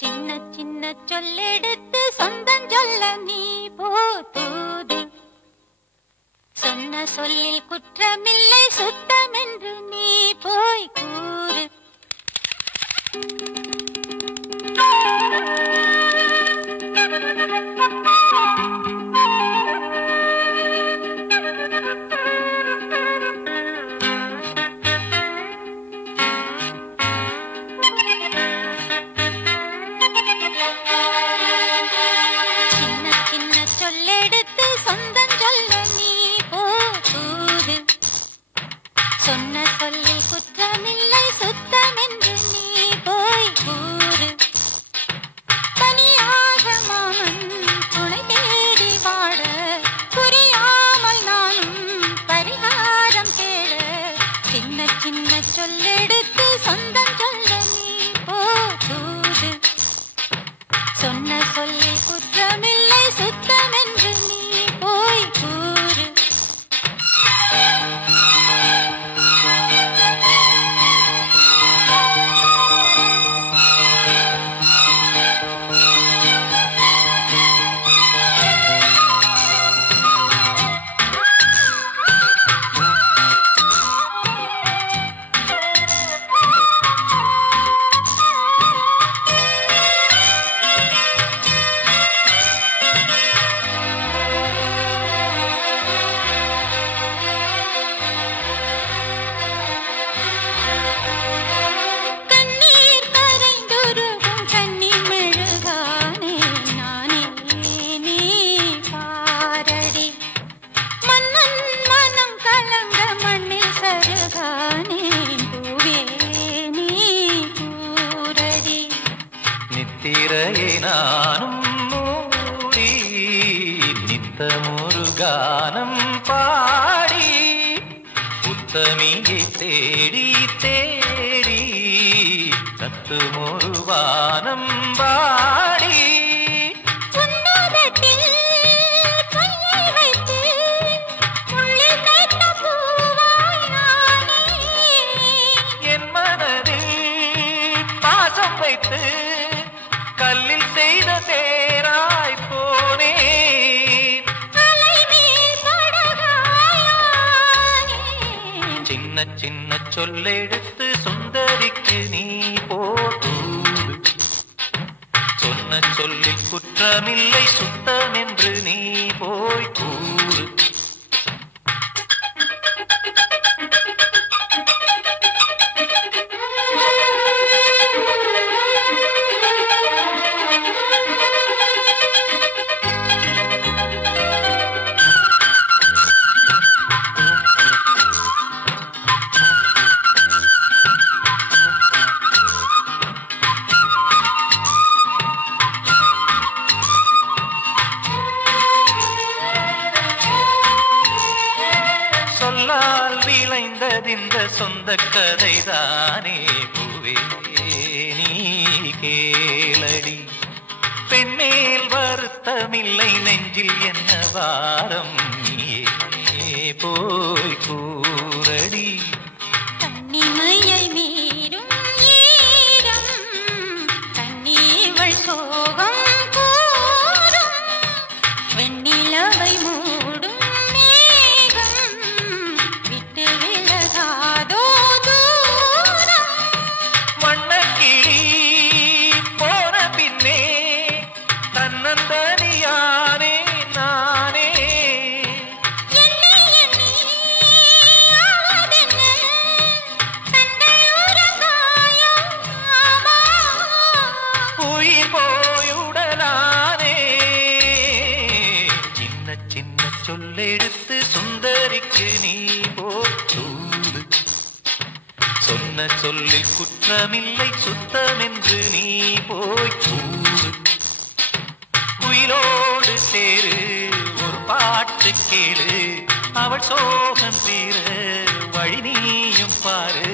சின்ன சின்ன சொல்லெடுத்து சொந்தம் சொல்ல நீ போதூது. சொன்ன சொல்லில் குற்றமில்லை சுத்தம் என்று நீ போய் கூறு. சொன்ன சொல்லில் குற்றமில்லை சுத்தம் என்று நீ போய் கூறு. தனியாக மாமன் துணை தேடி வாழ புரியாமல் நானும் பரிகாரம் தேட. சின்ன சின்ன சொல்லெடுத்து சொந்தம் சொல்ல நீ போதூது. சொன்ன சொல்லில் குற்றமில்லை சுத்தம் என்று நீ போய் கூறு. நித்திரையை நானும் மூடி நித்தமொரு கானம் பாடி உத்தமியை தேடி தேடி தத்துமொரு வானம் பாடி என் மனதில் பாசம் வைத்து கல்லில் செய்த தேராய் போனே. சின்ன சின்ன சொல்லெடுத்து சுந்தரிக்கு நீ போதூது. சொன்ன சொல்லில் குற்றமில்லை சுத்தம் என்று நீ போய் கூறு. சொல்லால் விளைந்ததிந்த சொந்த கதைதானே பூவே நீ கேளடி. பெண்மேல் வருத்தமில்லை நெஞ்சில் என்ன வாரம் நீயே போய் கூறடி. தன்னிமையை மீறும் ஈரம் தண்ணீவள் சோகம் கூறும். வெண்ணிலவை மூடும் மேகம் விட்டு விலகாதோ தூரம். வண்ணக்கிளி போன பின்னே தன்னந்தனியானே நானே. எண்ணி எண்ணி ஆவதென்ன தந்தை உறங்காயோ ஆமா. உயிர் போயுடலானே. சின்ன சின்ன சொல்லெடுத்து சுந்தரிக்கு நீ போதூது. சொன்ன சொல்லில் குற்றமில்லை சுத்தம் என்று நீ போய் கூறு. குயிலோடு சேரு ஒரு பாட்டு கேளு அவள் சோகம் தீர வழி நீயும் பாரு.